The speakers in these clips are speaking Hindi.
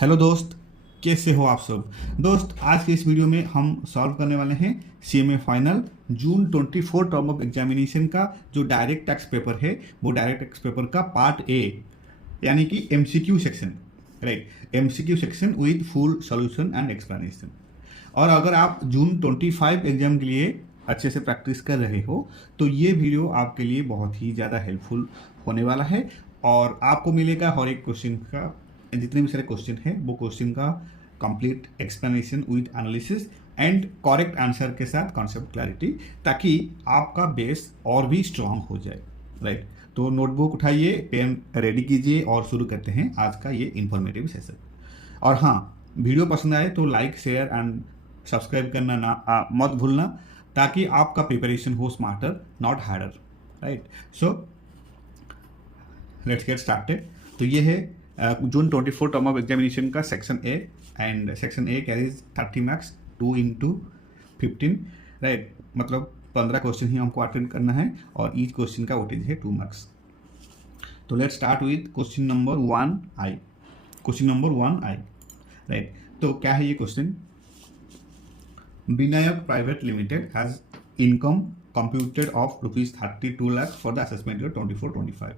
हेलो दोस्त, कैसे हो आप सब। दोस्त, आज के इस वीडियो में हम सॉल्व करने वाले हैं CMA final June 24 term of examination का जो डायरेक्ट टैक्स पेपर है, वो डायरेक्ट टैक्स पेपर का पार्ट ए, यानी कि MCQ section. Right, MCQ section with full solution and explanation. और अगर आप जून 25 एग्जाम के लिए अच्छे से प्रैक्टिस कर रहे हो तो ये वीडियो आपके लिए बहुत ही ज़्यादा हेल्पफुल होने वाला है। और आपको मिलेगा हर एक क्वेश्चन का, जितने भी सारे क्वेश्चन हैं वो क्वेश्चन का complete explanation with analysis and correct answer के साथ कॉन्सेप्ट क्लैरिटी, ताकि आपका बेस और भी स्ट्रांग हो जाए। राइट, तो नोटबुक उठाइए, पेन रेडी कीजिए और शुरू करते हैं आज का ये इन्फॉर्मेटिव सेशन। और हाँ, वीडियो पसंद आए तो लाइक शेयर एंड सब्सक्राइब करना मत भूलना, ताकि आपका प्रिपरेशन हो smarter not harder. Right, so let's get started. तो ये है जून 24 टर्म ऑफ एग्जामिनेशन का section A, and section A carries 30 marks 2 into 15। Right, मतलब 15 क्वेश्चन ही हमको अटेंड करना है और ईच क्वेश्चन का वेटेज है 2 मार्क्स। तो let's start with question number 1i। Question number 1i। Right, तो क्या है ये question. Vinayak private limited has income computed of rupees 32 lakh for the assessment year 24-25.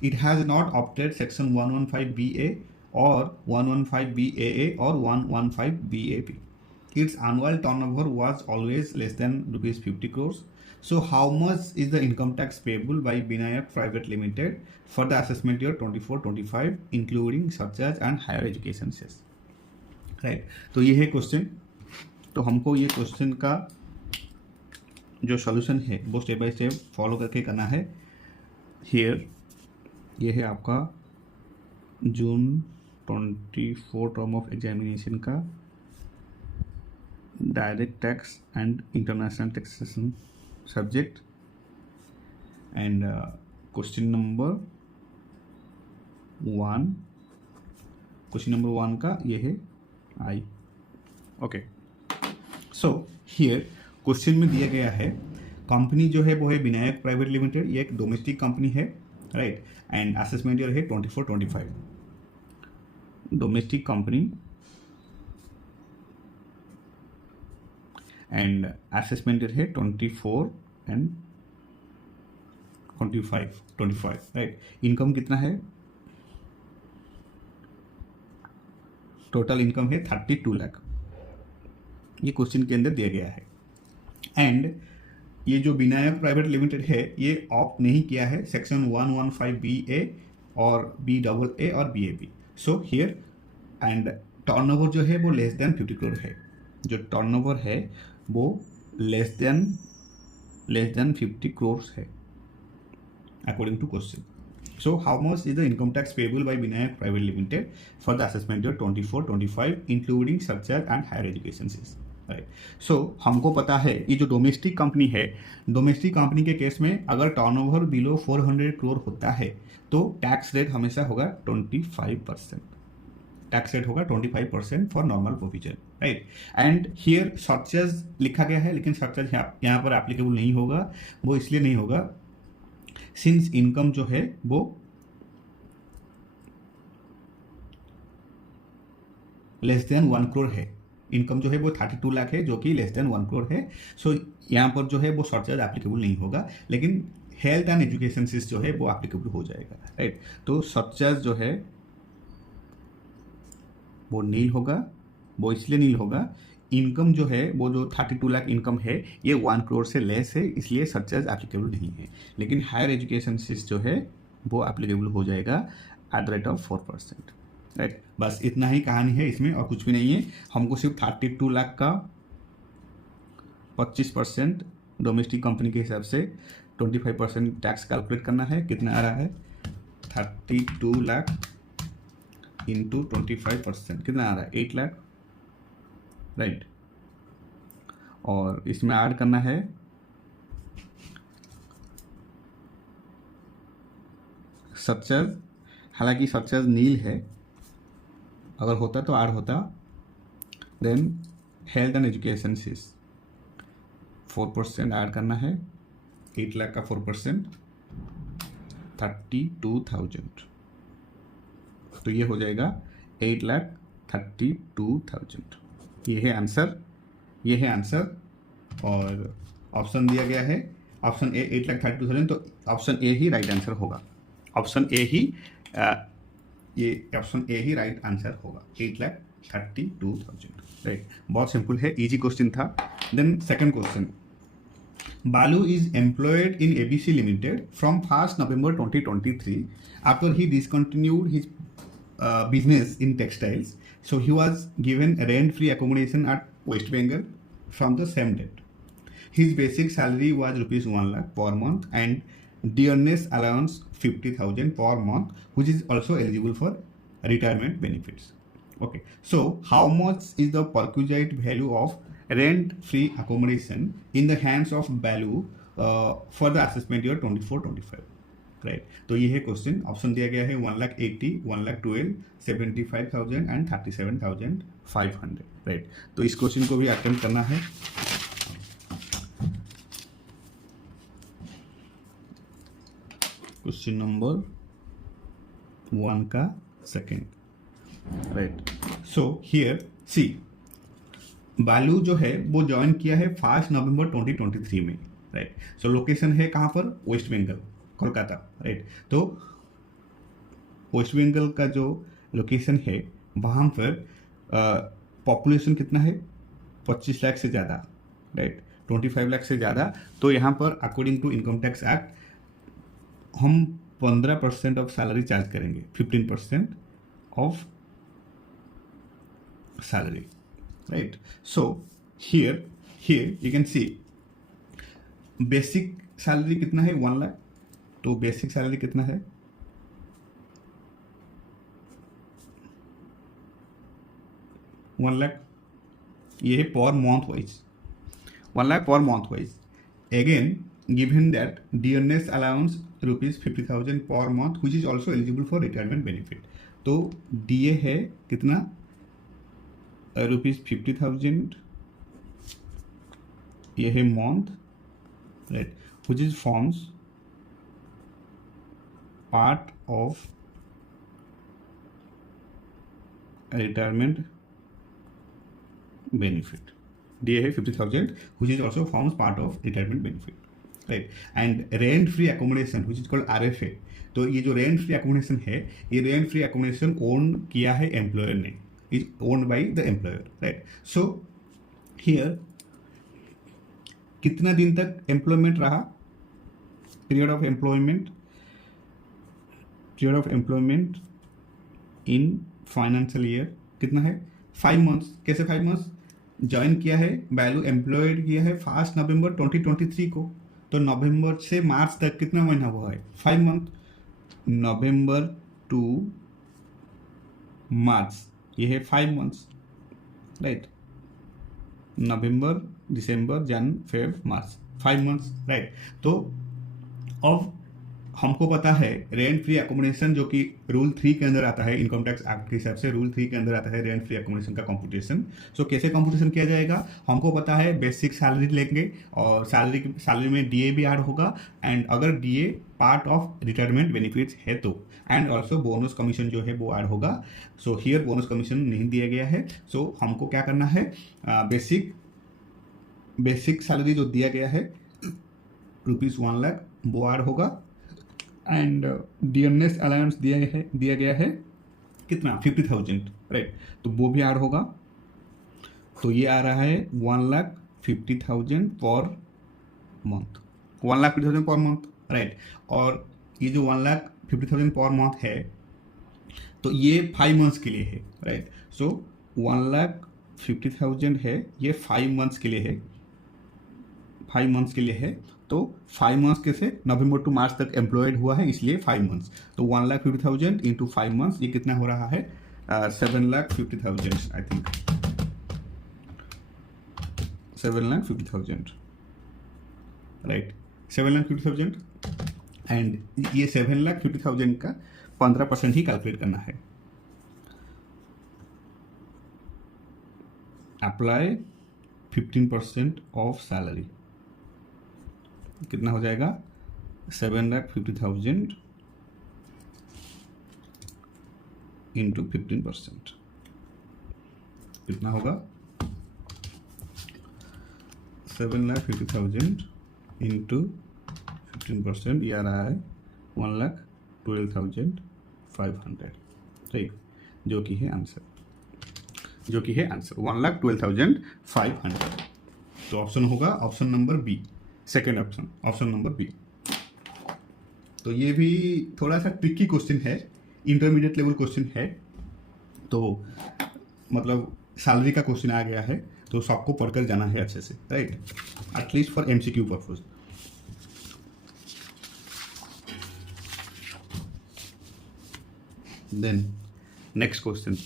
It has not opted section 115BA or 115BAA or 115BAP. Its annual turnover was always less than rupees 50 crores. So how much is the income tax payable by Vinayak Private Limited for the assessment year 24-25 including surcharge and higher education cess? Right, तो ये है क्वेश्चन। तो हमको ये क्वेश्चन का जो सॉल्यूशन है वो स्टेप बाय स्टेप फॉलो करके करना है। हियर ये है आपका जून 24 टर्म ऑफ एग्जामिनेशन का direct tax and international taxation subject, and question number 1, question number 1 का ये है आई। ओके, सो हियर क्वेश्चन में दिया गया है कंपनी जो है वो है विनायक प्राइवेट लिमिटेड, ये एक डोमेस्टिक कंपनी है। राइट, एंड असेसमेंट ईयर है 24-25। Domestic company and assessment year है 24 एंड 25। राइट, इनकम कितना है, टोटल इनकम है 32 लाख, ये क्वेश्चन के अंदर दिया गया है। एंड ये जो विनायक प्राइवेट लिमिटेड है ये ऑप्ट नहीं किया है सेक्शन 115BA और BAA और BAP। So here and turnover जो है वो लेस देन 50 करोड़ है। जो टर्नओवर है वो लेस देन 50 करोड़ है according to question. So how much is the income tax payable by Vinayak Private Limited for the assessment year 24-25 including surcharge and higher education cess? Right, so हमको पता है ये जो डोमेस्टिक कंपनी है, डोमेस्टिक कंपनी के केस में अगर टर्नओवर बिलो 400 करोड़ होता है तो टैक्स रेट हमेशा होगा 25%। टैक्स रेट होगा 25% for normal provision. Right, and here surcharge लिखा गया है, लेकिन सरचार्ज यहाँ पर एप्लीकेबल नहीं होगा। वो इसलिए नहीं होगा सिंस इनकम जो है वो लेस देन 1 करोड़ है। इनकम जो है वो 32 लाख है, जो कि लेस देन 1 करोड़ है। सो यहाँ पर जो है वो सरचार्ज एप्लीकेबल नहीं होगा, लेकिन हेल्थ एंड एजुकेशन सेस जो है वो एप्लीकेबल हो जाएगा। राइट, तो सरचार्ज जो है वो नील होगा। वो इसलिए नील होगा, इनकम जो है वो जो 32 लाख इनकम है ये 1 करोड़ से लेस है, इसलिए सरचार्ज एप्लीकेबल नहीं है। लेकिन हायर एजुकेशन सेस जो है वो एप्लीकेबल हो जाएगा at the rate of 4%। Right, बस इतना ही कहानी है इसमें और कुछ भी नहीं है। हमको सिर्फ 32 लाख का 25% डोमेस्टिक कंपनी के हिसाब से 25% टैक्स कैलकुलेट करना है। कितना आ रहा है, 32 लाख इंटू 25% कितना आ रहा है, 8 लाख। राइट, और इसमें ऐड करना है सरचार्ज। हालांकि सरचार्ज नील है, अगर होता तो ऐड होता। Then health and education cess 4% add करना है, 8 लाख का 4% 32,000। तो ये हो जाएगा 8,30,000 32,000। ये है आंसर, ये है आंसर। और ऑप्शन दिया गया है ऑप्शन ए 8,32,000, तो ऑप्शन ए ही राइट आंसर होगा। ऑप्शन ए ही ये ऑप्शन ए ही राइट आंसर होगा, 8,32,000। राइट, बहुत सिंपल है, इजी क्वेश्चन था। Then second question, Balu is employed in ABC Limited from 1st November 2023 after he discontinued his business in textiles. So he was given rent-free accommodation at West Bengal from the same date. His basic salary was rupees 1 lakh per month and dearness allowance 50,000 per month, which is also eligible for retirement benefits. Okay, so how much is the perquisite value of rent-free accommodation in the hands of Balu for the assessment year 24-25? Right, तो ये है क्वेश्चन। ऑप्शन दिया गया है 1,80,000, 1,12,000, 75,000 एंड 37,500। राइट, तो इस क्वेश्चन को भी अटेम्प्ट करना है। क्वेश्चन नंबर 1 का सेकेंड। राइट, सो हियर सी, बालू जो है वो ज्वाइन किया है 1 नवंबर 2023 में। राइट, सो लोकेशन है कहाँ पर? वेस्ट बंगाल, कोलकाता। राइट, तो वेस्ट बंगाल का जो लोकेशन है वहाँ पर पॉपुलेशन कितना है? 25 लाख से ज़्यादा। राइट, 25 लाख से ज़्यादा। तो यहाँ पर according to income tax act हम 15% ऑफ सैलरी चार्ज करेंगे, 15% of salary. Right, so here you can see basic salary कितना है? 1 लाख। तो बेसिक सैलरी कितना है? 1 लाख। ये है per month wise, 1 lakh per month wise. Again given that dearness allowance rupees 50,000 per month, which is also eligible for retirement benefit. तो डीए है कितना? रुपीज 50,000। ये है month. Right, which is forms part of retirement benefit. DA है 50,000, which is also forms part of retirement benefit. Right, and rent free accommodation which is called RFA. तो ये जो रेंट फ्री एकोमोडेशन है, ये रेंट फ्री एकोमोडेशन ओन किया है एम्प्लॉयर ने, is owned by the employer. Right, so here कितना दिन तक एम्प्लॉयमेंट रहा? Period of employment in financial year कितना है? 5 मंथ्स। कैसे 5 मंथ्स? ज्वाइन किया है, वैल्यू एम्प्लॉयड किया है 1 नवंबर 2023 को, तो नवंबर से मार्च तक कितना महीना हुआ है? 5 मंथ। नवंबर टू मार्च, ये है 5 मंथ्स। राइट, नवंबर, दिसंबर, जन, फेब, मार्च, 5 मंथ्स। राइट, तो अब हमको पता है रेंट फ्री एकोमोडेशन जो कि रूल 3 के अंदर आता है, इनकम टैक्स एक्ट के हिसाब से रूल 3 के अंदर आता है रेंट फ्री एकोमोडेशन का कंप्यूटेशन। सो कैसे कंप्यूटेशन किया जाएगा? हमको पता है बेसिक सैलरी लेंगे और सैलरी में डीए भी ऐड होगा, एंड अगर DA part of retirement benefits है तो, एंड ऑल्सो बोनस कमीशन जो है वो ऐड होगा। सो हियर बोनस कमीशन नहीं दिया गया है। सो हमको क्या करना है? बेसिक सैलरी जो दिया गया है रुपीज 1 लाख वो ऐड होगा, एंड डियरनेस अलाउंस दिया गया है कितना? 50,000। राइट, तो वो भी ऐड होगा। तो ये आ रहा है 1,50,000 per month, 1,50,000 per month. Right, और ये जो 1,50,000 पर मंथ है तो ये 5 मंथ्स के लिए है। राइट, सो 1,50,000 है, ये 5 मंथ्स के लिए है, 5 मंथ्स के लिए है। तो 5 मंथ्स के से नवंबर टू मार्च तक एम्प्लॉयड हुआ है, इसलिए 5 मंथ्स। तो 1,50,000 इंटू 5 मंथ्स, ये कितना हो रहा है? 7,50,000 आई थिंक, 7,50,000। राइट, 7,50,000, एंड ये 7,50,000 का 15% ही कैलकुलेट करना है। अप्लाई 15% ऑफ सैलरी, कितना हो जाएगा? 7,50,000 इंटू 15%। कितना होगा 7,50,000 इंटू 15%, ये आ रहा है 1,12,500, ठीक, जो कि है आंसर 1,12,500। तो ऑप्शन होगा option number B, second option number B. तो ये भी थोड़ा सा ट्रिकी क्वेश्चन है, इंटरमीडिएट लेवल क्वेश्चन है, तो मतलब सैलरी का क्वेश्चन आ गया है, तो सबको पढ़कर जाना है अच्छे से, right, at least for MCQ purpose. Then next question,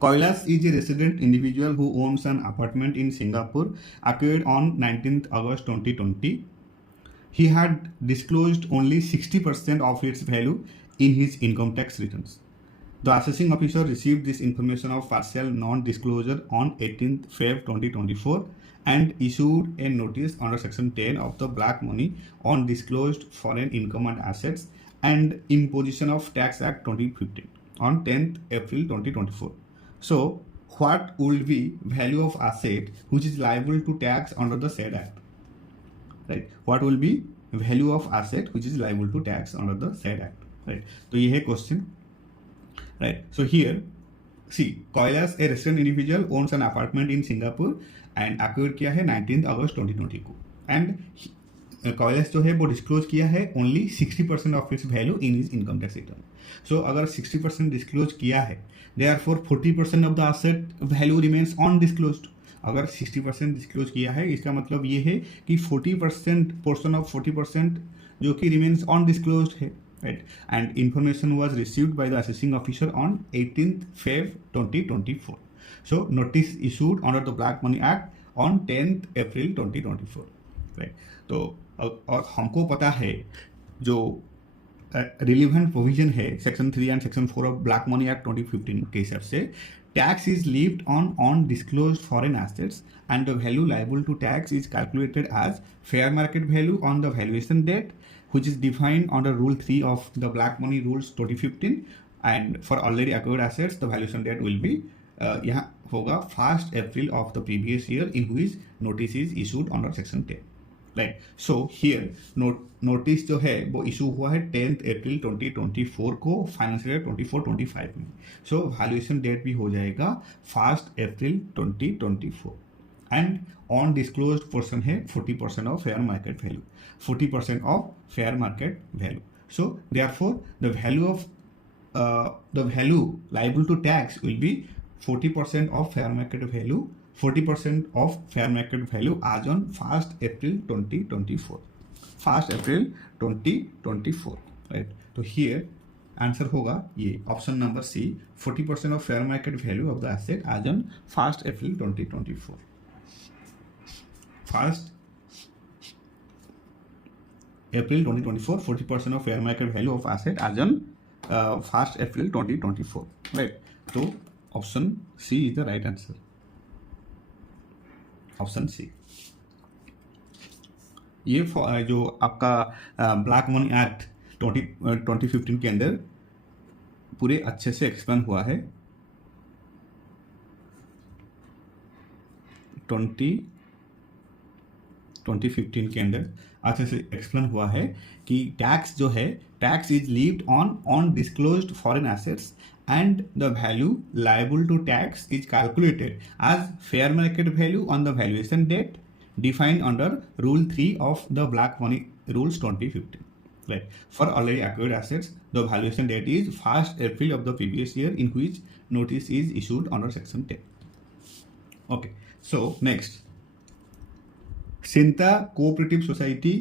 Kailas is a resident individual who owns an apartment in Singapore, acquired on 19th August 2020. He had disclosed only 60% of its value in his income tax returns. The assessing officer received this information of partial non-disclosure on 18th Feb 2024 and issued a notice under Section 10 of the Black Money on Disclosed Foreign Income and Assets and Imposition of Tax Act 2015 on 10th April 2024. So, what would be value of asset which is liable to tax under the said act? Right? What will be value of asset which is liable to tax under the said act? Right? तो ये है question. Right? So here, see, Kailas, a resident individual, owns an apartment in Singapore and acquired किया है 19th August 2020 को, and Kailas जो है वो डिस्क्लोज किया है only 60% of its value in his income tax return. So अगर 60% डिस्क्लोज किया है, therefore 40% of the asset value remains undisclosed. अगर 60% डिस्क्लोज किया है, इसका मतलब ये है कि 40% पोर्शन ऑफ 40% जो कि रिमेन्स undisclosed है, right? And information was received by the assessing officer on 18th Feb 2024. So notice issued under the Black Money Act on 10th April 2024, right? तो और हमको पता है जो रिलीवेंट प्रोविजन है section 3 and section 4 of black money act 2015 के हिसाब से, tax is levied undisclosed foreign assets and the value liable to tax is calculated as fair market value on the valuation date which is defined under Rule 3 of the Black Money Rules 2015, and for already acquired assets the valuation date will be यहाँ होगा 1st April of the previous year in which notice is issued under section 10, right? So here notice जो है वो इशू हुआ है 10th April 2024 को, फाइनेंशियल ईयर 24-25 में, so valuation डेट भी हो जाएगा 1st April 2024 and on disclosed portion है 40% of fair market value, 40% of fair market value. So therefore the value liable to tax will be 40% of fair market value, 40% of fair market value as on 1st April 2024. 1st April 2024, right? So here answer होगा ये option number C, 40% of fair market value of the asset as on 1st April 2024. 1st April 2024, 40% of fair market value of asset as on 1st April 2024, right? तो option C is the right answer, option C. ये जो आपका ब्लैक मनी एक्ट 2015 के अंदर पूरे अच्छे से एक्सप्लेन हुआ है, 2015 के अंदर अच्छे से एक्सप्लेन हुआ है कि टैक्स जो है, tax is levied undisclosed foreign assets and the value liable to tax is calculated as fair market value on the valuation date defined under Rule 3 of the Black Money Rules 2015. Right. For already acquired assets, the valuation date is 1st April of the previous year in which notice is issued under Section 10. Okay. So next, Sinta Cooperative Society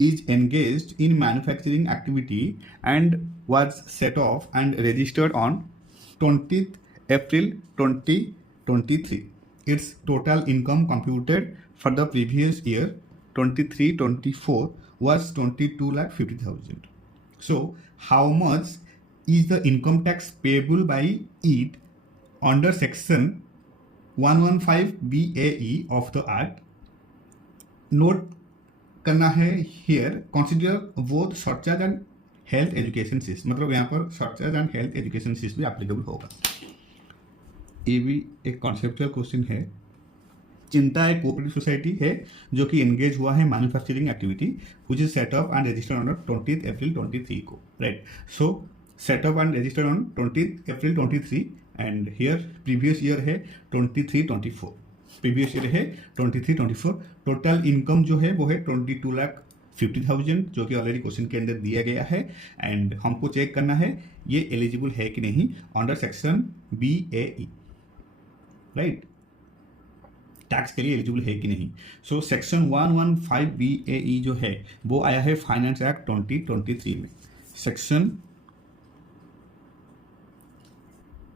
is engaged in manufacturing activity and was set off and registered on 20th April 2023. Its total income computed for the previous year 23-24 was 22,50,000. So how much is the income tax payable by it under section 115 BAE of the Act? Note करना है here, consider both surcharge and health education cess, मतलब यहाँ पर surcharge and health education cess भी एप्लीकेबल होगा। ये भी एक कॉन्सेप्चुअल क्वेश्चन है। चिंता एक कोऑपरेटिव सोसाइटी है जो कि एंगेज हुआ है manufacturing activity which is setup and registered on 20 अप्रैल 23 को, right. So setup and registered on 20 April 23 and here previous year है 23-24, प्रीवियस ईयर है 23-24। टोटल इनकम जो है वो है 22,50,000 जो कि ऑलरेडी क्वेश्चन के अंदर दिया गया है। एंड हमको चेक करना है ये एलिजिबल है कि नहीं under section BAE, right, tax के लिए एलिजिबल है कि नहीं। सो सेक्शन 115 BAE जो है वो आया है फाइनेंस एक्ट 2023 में। सेक्शन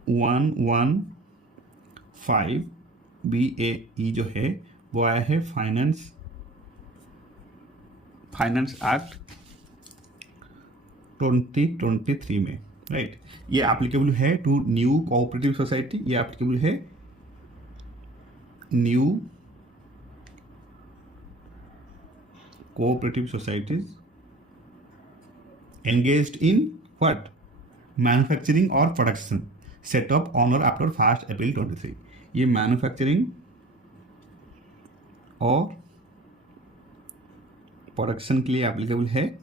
115 BAE जो है वो आया है फाइनेंस एक्ट 2023 में, राइट। ये एप्लीकेबल है टू न्यू कोऑपरेटिव सोसाइटी, ये एप्लीकेबल है new cooperative societies engaged in what? Manufacturing or production set up on or after 1st April 23। ये मैन्युफैक्चरिंग और प्रोडक्शन के लिए एप्लीकेबल है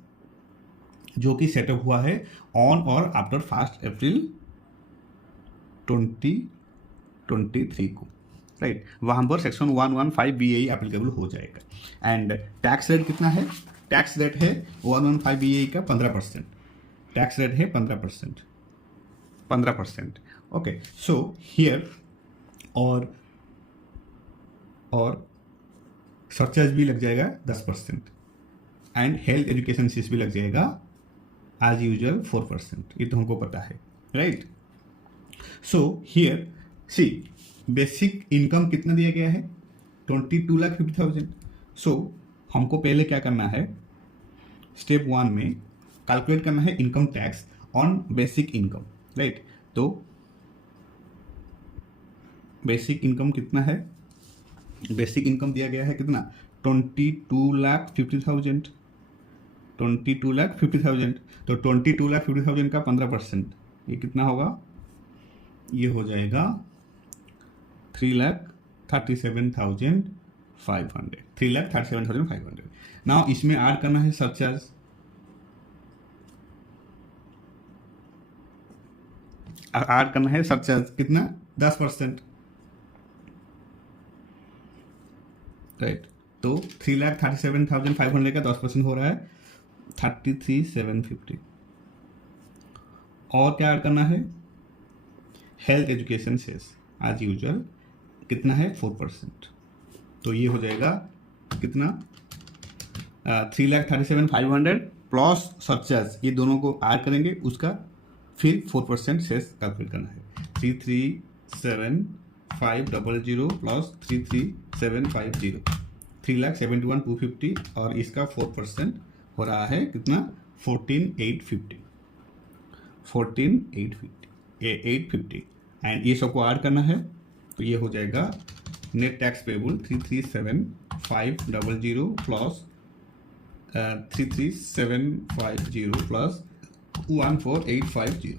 जो कि सेटअप हुआ है ऑन और आफ्टर 1st अप्रैल 2023 को, राइट। वहाँ पर सेक्शन 115 BAE एप्लीकेबल हो जाएगा। एंड टैक्स रेट कितना है? टैक्स रेट है 115 BAE का 15%, टैक्स रेट है 15%। ओके, सो हियर और सरचार्ज भी लग जाएगा 10% एंड हेल्थ एजुकेशन फीस भी लग जाएगा एज यूजुअल 4%, ये तो हमको पता है, right. So here see basic income कितना दिया गया है 22,50,000। सो हमको पहले क्या करना है, स्टेप 1 में कैलकुलेट करना है income tax on basic income, right. तो बेसिक इनकम कितना है? बेसिक इनकम दिया गया है कितना 22,50,000, 22,50,000। तो 22,50,000 का 15% ये कितना होगा? ये हो जाएगा 3,37,500, 3,37,500। नाउ इसमें ऐड करना है सरचार्ज, ऐड करना है सरचार्ज कितना 10%, राइट। तो 3,37,500 का 10% हो रहा है 33,750। और क्या ऐड करना है? Health education cess as usual कितना है 4%। तो ये हो जाएगा कितना 3,37,500 प्लस सरचार्ज, ये दोनों को ऐड करेंगे उसका फिर 4% सेस कैलकुलेट करना है। 3,37,500 प्लस 3,37,500 3,71,250 और इसका 4% हो रहा है कितना 14,850 एंड ये सबको ऐड करना है। तो ये हो जाएगा net tax payable 3,37,500 plus 3,37,500 plus 14,850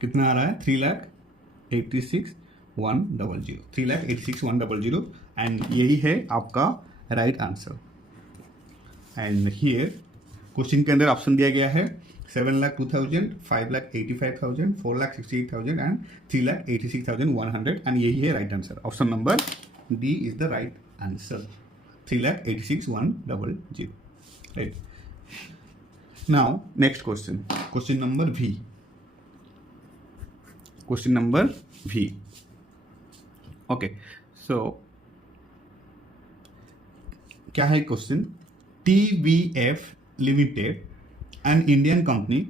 कितना आ रहा है 3,86,100, 3,86,100 एंड यही है आपका right answer. And here question के अंदर ऑप्शन दिया गया है 7,02,000, 5,85,000, 4,68,000 एंड 3,86,100 एंड यही है right answer. Option number D is the right answer, 3,86,100, right. Now next question, question number V, question number V। Okay, so क्या है question? TBF limited an Indian company,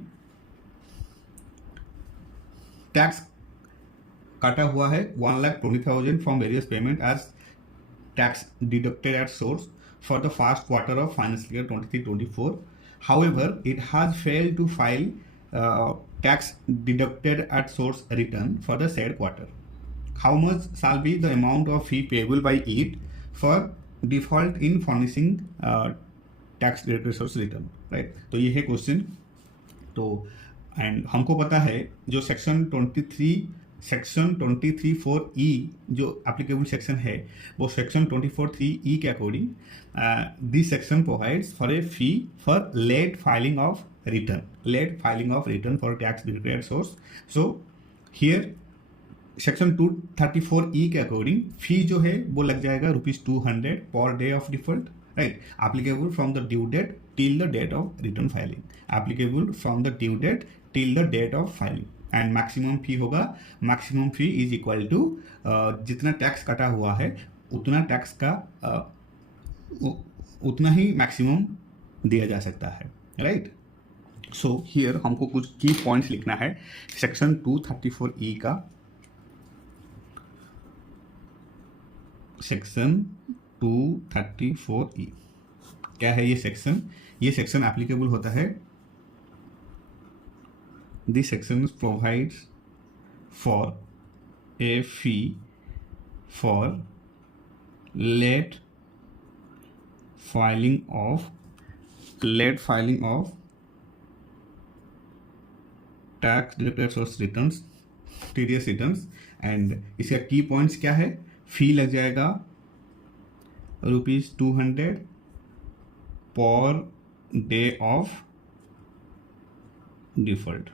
tax काटा हुआ है 1,20,000 from various payment as tax deducted at source for the first quarter of financial year 23-24. However, it has failed to file tax deducted at source return for the said quarter. How much shall be the amount of fee payable by it for default in furnishing tax deducted source return? Right. तो ये है क्वेश्चन। तो एंड हमको पता है जो सेक्शन 23(4)(e) जो एप्लीकेबल सेक्शन है वो सेक्शन 24(3)(e) के according this section provides for a fee for late filing of return for tax declared source. So here section 234(e) के अकॉर्डिंग फी जो है वो लग जाएगा ₹200 पर day of default, right, applicable from the due date till the date of return filing, applicable from the due date till the date of filing. And maximum fee होगा, maximum fee is equal to जितना टैक्स कटा हुआ है उतना टैक्स का उतना ही मैक्सिमम दिया जा सकता है, राइट। सो हियर हमको कुछ की पॉइंट्स लिखना है सेक्शन 234(e) का। सेक्शन 234(e) क्या है ये सेक्शन? ये सेक्शन एप्लीकेबल होता है, this section provides for a fee for late filing of tax declared source returns, TDS returns. And इसका की पॉइंट्स क्या है? फी लग जाएगा ₹200 पर डे ऑफ डिफॉल्ट,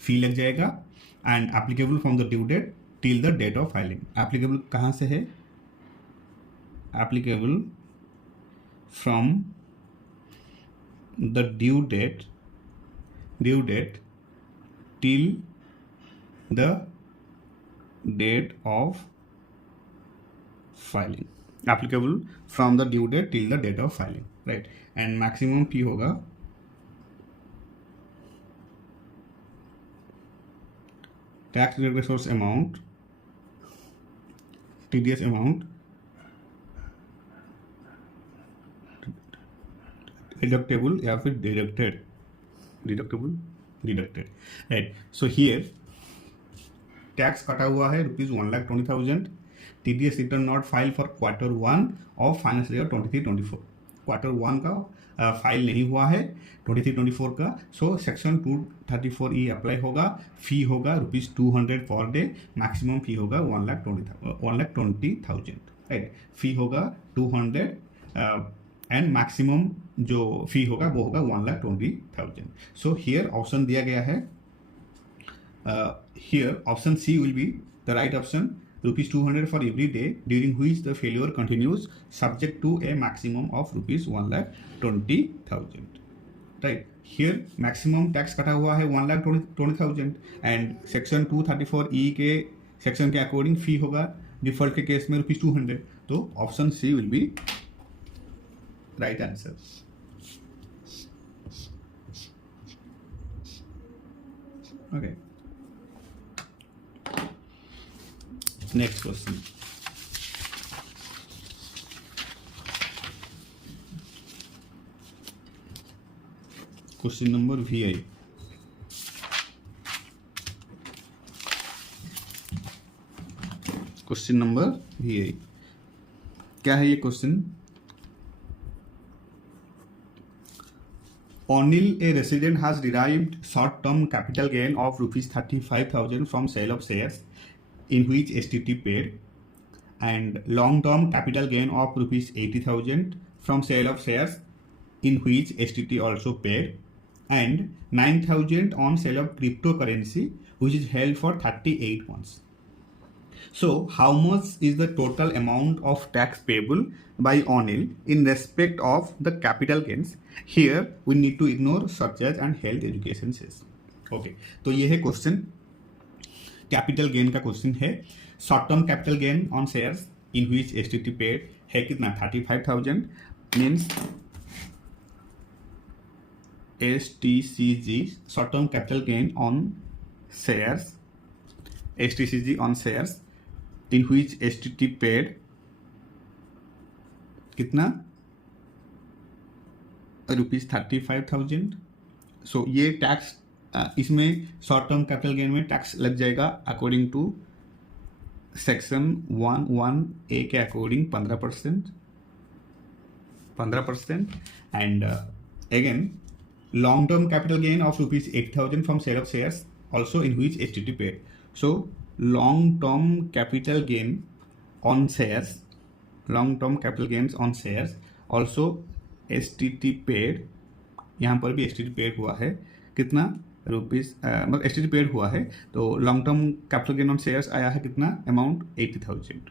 फी लग जाएगा। And applicable from the due date till the date of filing, applicable कहाँ से है? Applicable from the due date till the date of filing, applicable from the due date till the date of filing, right. And maximum fee होगा tax declared source amount, TDS amount deductible या फिर deducted, right. So here tax कटा हुआ है ₹1,20,000, TDS return not file for Q1 of financial year 23-24, Q1 का फाइल नहीं हुआ है 23-24 का। सो सेक्शन 234(e) अप्लाई होगा, फी होगा ₹200 पर डे, मैक्सिमम फी होगा 1,20,000, राइट। फी होगा 200 एंड मैक्सिमम जो फी होगा वो होगा 1,20,000। सो हियर ऑप्शन दिया गया है, here option C will be the right option, ₹200 for every day during which the failure continues subject to a maximum of ₹1,20,000, right। here maximum tax कटा हुआ है 1,20,000 एंड सेक्शन 234(e) के सेक्शन के अकॉर्डिंग फी होगा डिफॉल्ट के केस में ₹200। तो option C will be right answer. Okay, next question. Question number VI। Question number VI क्या है ये क्वेश्चन? Onil, a resident, has derived short-term capital gain of ₹35,000 from sale of shares in which STT paid, and long-term capital gain of ₹80,000 from sale of shares in which STT also paid, and 9,000 on sale of cryptocurrency which is held for 38 months. So, how much is the total amount of tax payable by Onil in respect of the capital gains? Here we need to ignore such as and health education cess. Okay, तो ये है क्वेश्चन, कैपिटल गेन का क्वेश्चन है। Short term capital gain on shares in which STT paid है कितना? 35,000 means STCG, short term capital gain on shares, STCG on shares in which STT paid कितना? ₹35,000। सो ये टैक्स इसमें शॉर्ट टर्म कैपिटल गेन में टैक्स लग जाएगा अकॉर्डिंग टू सेक्शन 11A के according 15% and again long term capital gain of rupees 8,000 from sale of shares also in which STT paid. So long term capital gain on shares, long term capital gains on shares also STT paid, यहाँ पर भी STT पेड हुआ है कितना रुपीज, मतलब STT पेड हुआ है तो long term capital gain on shares आया है कितना अमाउंट 80,000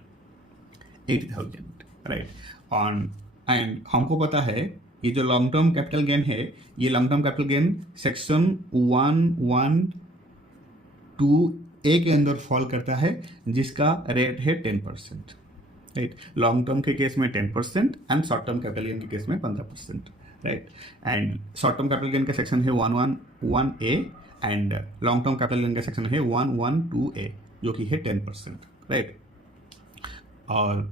राइट ऑन। एंड हमको पता है ये जो लॉन्ग टर्म कैपिटल गेन है, ये long term capital gain section 112A के अंदर फॉल करता है जिसका रेट है 10%, राइट। लॉन्ग टर्म के केस में 10% and short term capital gain के केस में 15%, right. And short term capital gain का सेक्शन है 111A and long term capital gain का सेक्शन है 112A जो कि है 10%, राइट। और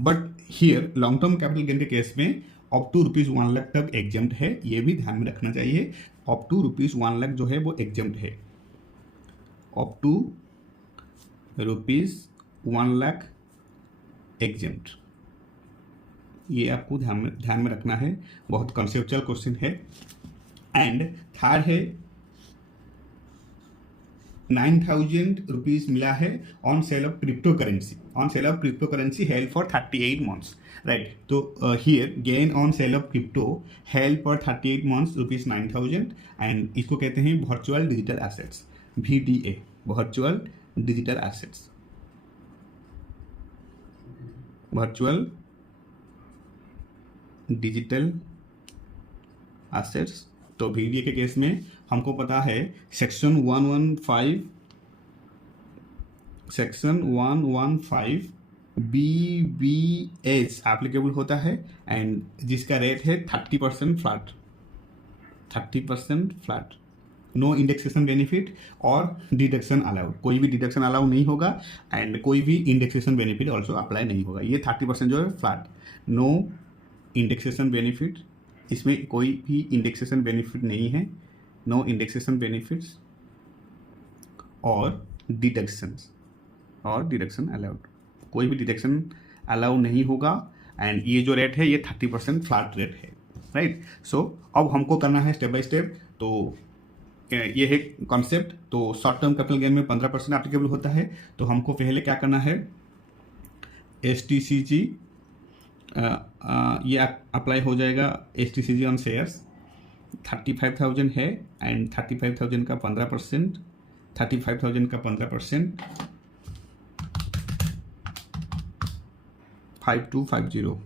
but here long term capital gain के केस में अप टू ₹1 लाख तक एग्जेम्प्ट है, ये भी ध्यान में रखना चाहिए। अप टू ₹1 लाख जो है वो एग्जेम्प्ट है, अप टू ₹1 लाख एग्जेम्प्ट, ये आपको ध्यान में रखना है, बहुत कॉन्सेप्चुअल क्वेश्चन है। एंड थर्ड है 9,000 रुपीज मिला है on sale of crypto currency, on sale of crypto currency held for 38 months, right. तो here gain on sale of crypto held for 38 months ₹9,000 and इसको कहते हैं virtual digital assets, VDA, virtual digital assets, virtual digital assets. तो VDA के केस में हमको पता है सेक्शन 115 BBH एप्लीकेबल होता है एंड जिसका रेट है 30% flat, 30% flat, no indexation benefit और डिडक्शन अलाउड, कोई भी डिडक्शन अलाउ नहीं होगा एंड कोई भी इंडेक्सेशन बेनिफिट ऑल्सो अप्लाई नहीं होगा। ये 30% जो है फ्लैट, नो इंडेक्सेशन बेनिफिट, इसमें कोई भी इंडेक्सेशन बेनिफिट नहीं है, नो इंडेक्सेशन बेनिफिट्स और डिडक्शन अलाउड, कोई भी डिडक्शन अलाउ नहीं होगा एंड ये जो रेट है ये 30% फ्लैट रेट है, राइट। सो अब हमको करना है स्टेप बाय स्टेप। तो ये है कॉन्सेप्ट। तो शॉर्ट टर्म कैपिटल गेन में 15% एप्लीकेबल होता है, तो हमको पहले क्या करना है, STCG ये अप्लाई हो जाएगा, STCG ऑन शेयर्स 35,000 है एंड 35,000 का 15%, 35,000 का 15% 5250,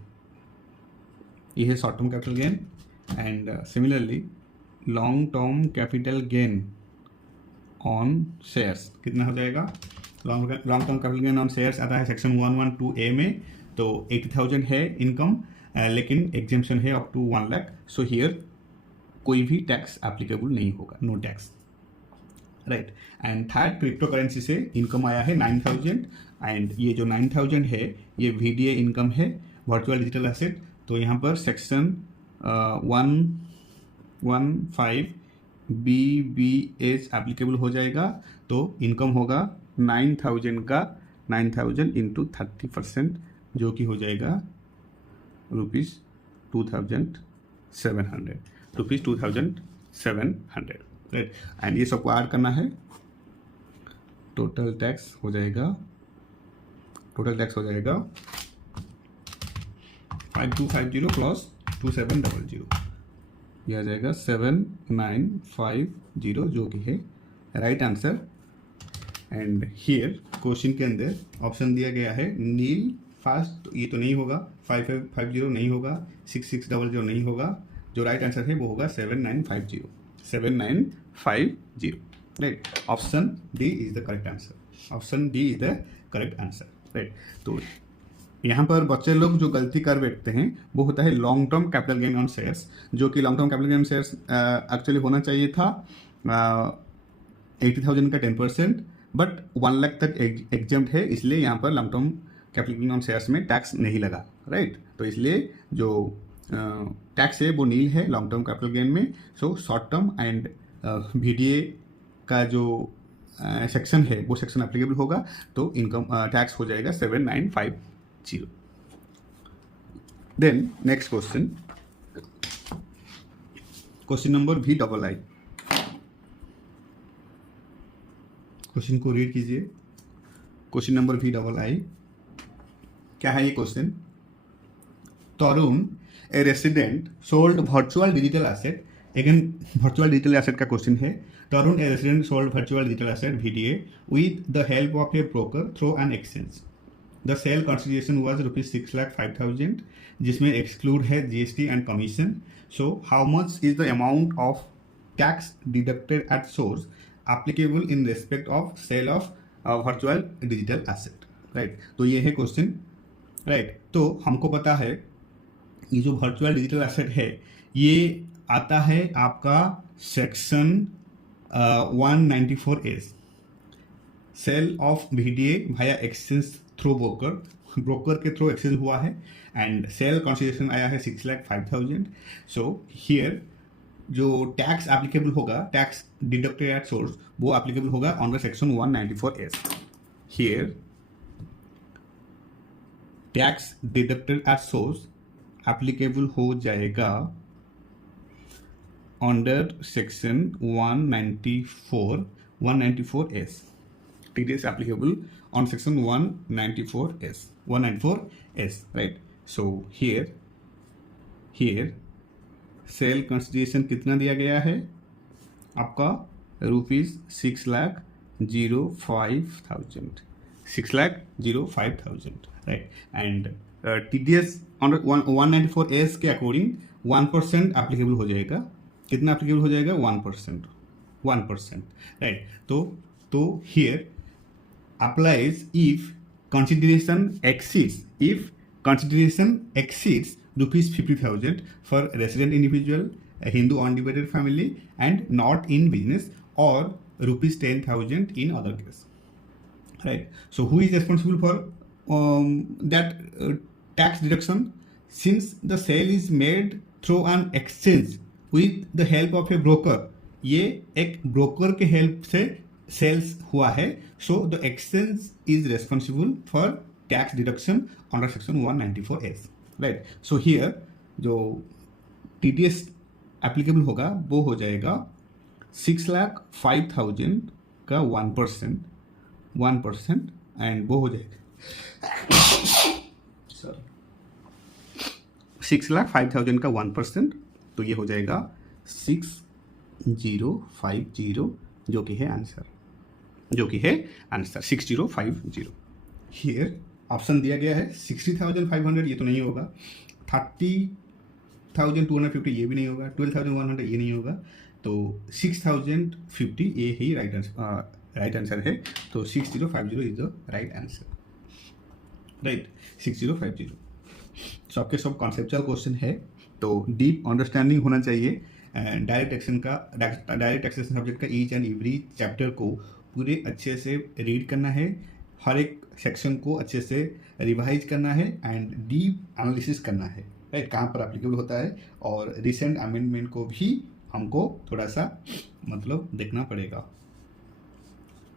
ये है short term capital gain. And similarly long term capital gain on shares कितना हो जाएगा, long term capital gain on shares आता है सेक्शन 112A में, तो 80,000 है इनकम लेकिन एग्जेम्पशन है up to 1 lakh. So here कोई भी टैक्स एप्लीकेबल नहीं होगा, no tax, right. And third cryptocurrency से इनकम आया है 9,000 एंड ये जो 9,000 है ये VDA इनकम है, वर्चुअल डिजिटल एसेट। तो यहाँ पर सेक्शन 115 BBH एप्लीकेबल हो जाएगा, तो इनकम होगा 9,000 का 9,000 इंटू 30% जो कि हो जाएगा ₹2,700, ₹2,700, राइट। एंड ये सबको ऐड करना है, टोटल टैक्स हो जाएगा 5250 प्लस 2700, यह आ जाएगा 7950 जो कि है right answer. And here question के अंदर ऑप्शन दिया गया है नील फास्ट, तो ये तो नहीं होगा, 5550 नहीं होगा, 6600 नहीं होगा, जो राइट आंसर है वो होगा 7950, right. Option D is the correct answer, option D is the correct answer, right. तो यहाँ पर बच्चे लोग जो गलती कर बैठते हैं वो होता है long term capital gain on shares, जो कि long term capital gain shares actually होना चाहिए था 80,000 का 10%, बट 1 लाख तक एग्जेम्प्ट है, इसलिए यहाँ पर long term capital gain on shares में टैक्स नहीं लगा, राइट। तो इसलिए जो टैक्स है वो नील है लॉन्ग टर्म कैपिटल गेन में। So short term and VDA का जो सेक्शन है वो सेक्शन एप्लीकेबल होगा, तो इनकम टैक्स हो जाएगा 7950। Then next question, question number V double I, question को रीड कीजिए। Question number V double I, क्या है ये question? Tarun a resident sold virtual digital asset, again virtual digital asset का क्वेश्चन है। Tarun a resident sold virtual digital asset VDA with the help of a broker through an exchange. The sale consideration was ₹6,05,000, जिसमें एक्सक्लूड है GST and commission. So how much is the amount of tax deducted at source applicable in respect of sale of virtual digital asset, right? तो ये है क्वेश्चन, राइट? तो हमको पता है ये जो वर्चुअल डिजिटल एसेट है ये आता है आपका section 194A, sale of VDA भाया एक्सचेंज थ्रू ब्रोकर के थ्रू एक्सचेंज हुआ है एंड सेल कंसिडरेशन आया है 6,05,000. सो हियर जो टैक्स एप्लीकेबल होगा, टैक्स डिडक्टेड एट सोर्स, वो एप्लीकेबल होगा under section 194A. Here tax deducted at source applicable हो जाएगा under section 194A. TDS applicable on section 194S, right? So here sale consideration कितना दिया गया है आपका? ₹6,05,000, right? And TDS under 194S के अकॉर्डिंग 1% एप्लीकेबल हो जाएगा. कितना एप्लीकेबल हो जाएगा? 1%, right? तो here applies if consideration exceeds ₹50,000 for resident individual, a Hindu undivided family and not in business, or ₹10,000 in other case, right? So who is responsible for that tax deduction? Since the sale is made through an exchange with the help of a broker, ये एक ब्रोकर के हेल्प से सेल्स हुआ है, so the exchange is responsible for tax deduction under section 194S, right? So here जो TDS एप्लीकेबल होगा वो हो जाएगा 6,05,000 का 1% एंड वो हो जाएगा 6,05,000 का 1%, तो ये हो जाएगा 6050, जो कि है आंसर 6050. हियर ऑप्शन दिया गया है 60,500, ये तो नहीं होगा. 30,250 ये भी नहीं होगा. 12,100 ये नहीं होगा. तो 6,050 ये ही राइट आंसर है. तो 6050 is the right answer, right? 6050. सो आपके सब कॉन्सेप्चुअल क्वेश्चन है, तो डीप अंडरस्टैंडिंग होना चाहिए. डायरेक्ट टैक्सेशन सब्जेक्ट का ईच एंड एवरी चैप्टर को पूरे अच्छे से रीड करना है, हर एक सेक्शन को अच्छे से रिवाइज करना है एंड डीप एनालिसिस करना है, राइट? कहाँ पर एप्लीकेबल होता है और रिसेंट अमेंडमेंट को भी हमको थोड़ा सा मतलब देखना पड़ेगा.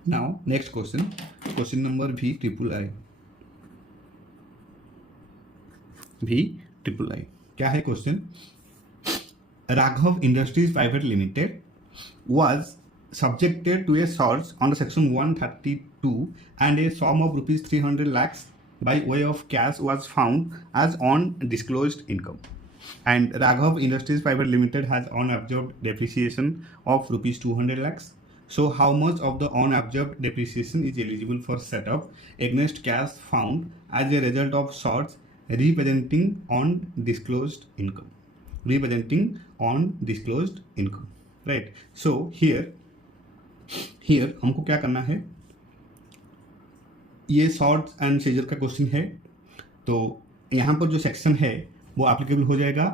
Now next question number V triple I. क्या है question? Raghav Industries Private Limited was subjected to a search under section 132 and a sum of ₹300 lakhs by way of cash was found as undisclosed income. And Raghav Industries Private Limited has unabsorbed depreciation of ₹200 lakhs. So how much of the unabsorbed depreciation is eligible for setup against cash found as a result of search representing undisclosed income? Right? So here हमको क्या करना है, ये शॉर्ट एंड सीजर का क्वेश्चन है, तो यहाँ पर जो सेक्शन है वो एप्लीकेबल हो जाएगा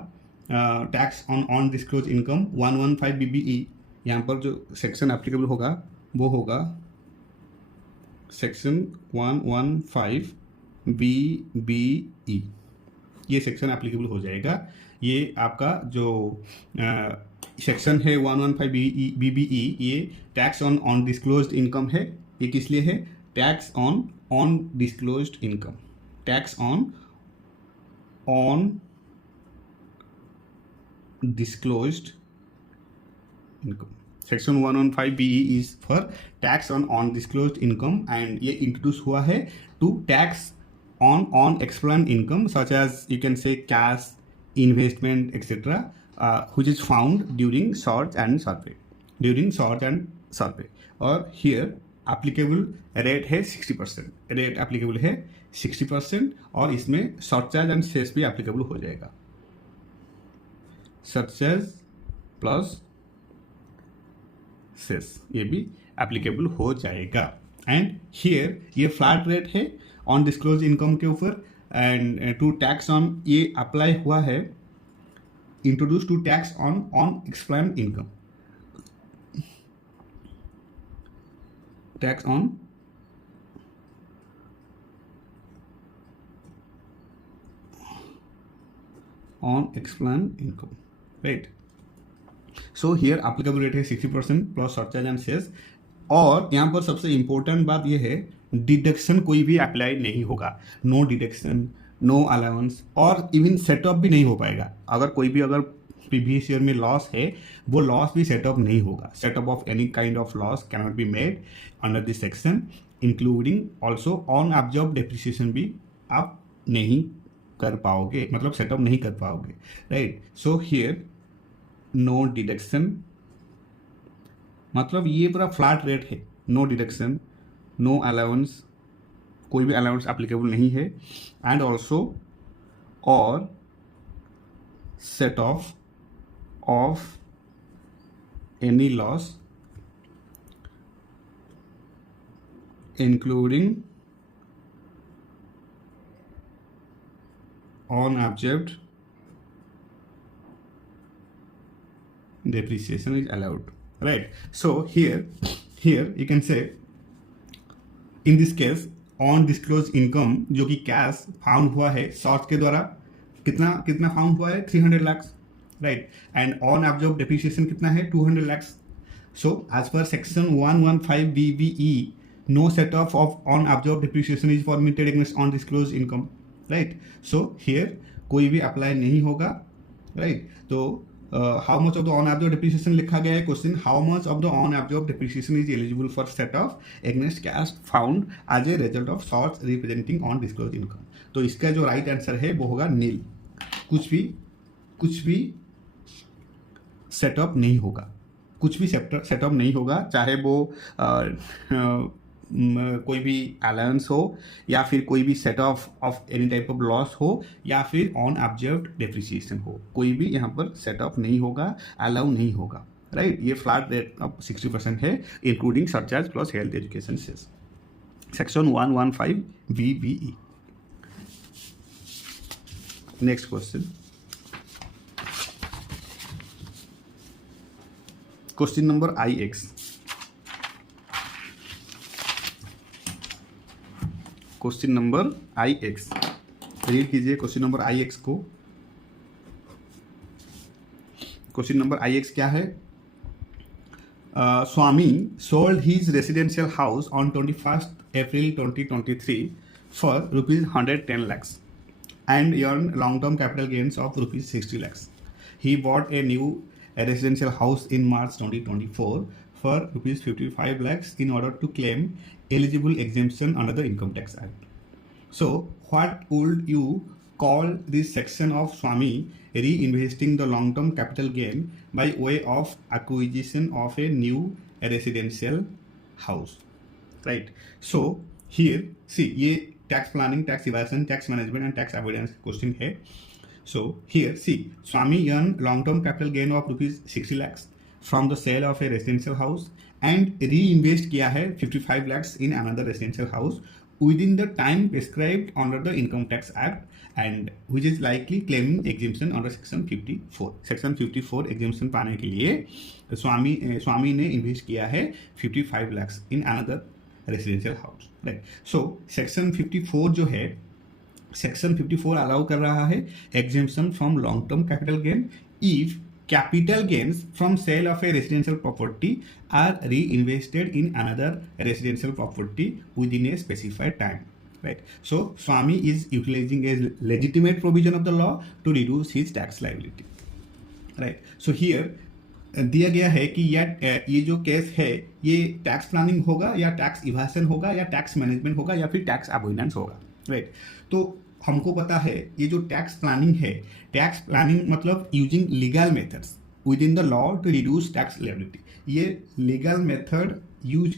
tax on undisclosed income 115 BBE. यहाँ पर जो सेक्शन एप्लीकेबल होगा वो होगा सेक्शन 115 BBE. ये सेक्शन एप्लीकेबल हो जाएगा. ये आपका जो सेक्शन है 115 BBE, ये टैक्स ऑन अनडिस्क्लोज्ड इनकम है. ये किस लिए है? Tax on undisclosed income, tax on disclosed income. Section 115 BE is for tax on undisclosed income, and ये introduce हुआ है to tax on unexplained income such as you can say cash, investment, etc., which is found during search and survey. और here applicable rate है 60%. rate applicable है 60%, और इसमें surcharge and cess भी applicable हो जाएगा. surcharge प्लस सेस ये भी एप्लीकेबल हो जाएगा. एंड हियर ये फ्लैट रेट है ऑन डिस्क्लोज इनकम के ऊपर, एंड टू टैक्स ऑन ये अप्लाई हुआ है, introduce to tax unexplained income, tax unexplained income, right. So here applicable rate है 60% प्लस सरचार्ज एंड सेस. और यहाँ पर सबसे इंपॉर्टेंट बात यह है, डिडक्शन कोई भी अप्लाई नहीं होगा. नो डिडक्शन, नो अलाउंस, और इवन सेटअप भी नहीं हो पाएगा. अगर कोई भी अगर प्रीवियस ईयर में लॉस है, वो लॉस भी सेटअप नहीं होगा. Setup of any kind of loss can not be made under this section, including also on observe depreciation भी आप नहीं कर पाओगे, मतलब सेटअप नहीं कर पाओगे, right. So here no deduction, मतलब ये पूरा फ्लैट रेट है. नो डिडक्शन, नो अलाउंस, कोई भी अलाउंस एप्लीकेबल नहीं है. एंड ऑल्सो और set off any loss including unabsorbed depreciation is allowed, right. So here you can say in this case on disclosed income जो कि कैश फाउंड हुआ है सॉर्ट के द्वारा, कितना फाउंड हुआ है 300 lakhs, right. And unabsorbed depreciation कितना है 200 lakhs. So as per section 115 BBE no set off unabsorbed depreciation is permitted against undisclosed income, right. So here कोई भी अप्लाई नहीं होगा, राइट. तो how much of the on-absorbed depreciation लिखा गया है question, how much of the on-absorbed depreciation is eligible for set off against cash found as a result of sorts representing on disclosed income. तो इसका जो राइट आंसर है वो होगा नील. कुछ भी सेटअप नहीं होगा, कुछ भी सेटअप नहीं होगा, चाहे वो कोई भी अलाउंस हो, या फिर कोई भी set off any type of loss हो, या फिर ऑन ऑब्जर्व्ड डेप्रिसिएशन हो, कोई भी यहाँ पर सेटअप नहीं होगा, अलाउ नहीं होगा, राइट. ये फ्लैट रेट ऑफ 60% है, including surcharge plus health education cess. Section 115 BBE. Next question, question number IX. Question number IX read कीजिए. क्वेश्चन नंबर IX को, क्वेश्चन नंबर IX क्या है? स्वामी sold his residential house on 21st April 2023 for ₹110 lakhs and earned long-term capital gains of ₹60 lakhs. He bought a new residential house in March 2024 for ₹55 lakhs in order to claim eligible exemption under the Income Tax Act. So, what would you call this section of Swami reinvesting the long-term capital gain by way of acquisition of a new residential house? Right. So, here, see, ये tax planning, tax evasion, tax management and tax avoidance question है. So, here, see, Swami earned long-term capital gain of ₹60 lakhs from the sale of a residential house and reinvest किया है 55 lakhs in another residential house within the time prescribed under the Income Tax Act and which is likely claiming exemption under Section 54. Section 54 exemption पाने के लिए स्वामी ने इन्वेस्ट किया है 55 lakhs in another residential house, right? So Section 54 जो है, Section 54 अलाउ कर रहा है exemption from long term capital gain if capital gains from sale of a residential property are reinvested in another residential property within a specified time, right? So Swami is utilizing a legitimate provision of the law to reduce his tax liability, right? So here दिया गया है कि ये जो केस है ये टैक्स प्लानिंग होगा या टैक्स इवासन होगा या टैक्स मैनेजमेंट होगा या फिर टैक्स अवॉइडेंस होगा, राइट। तो हमको पता है ये जो टैक्स प्लानिंग है, टैक्स प्लानिंग मतलब using legal methods within the law to reduce tax liability. ये लीगल मेथड यूज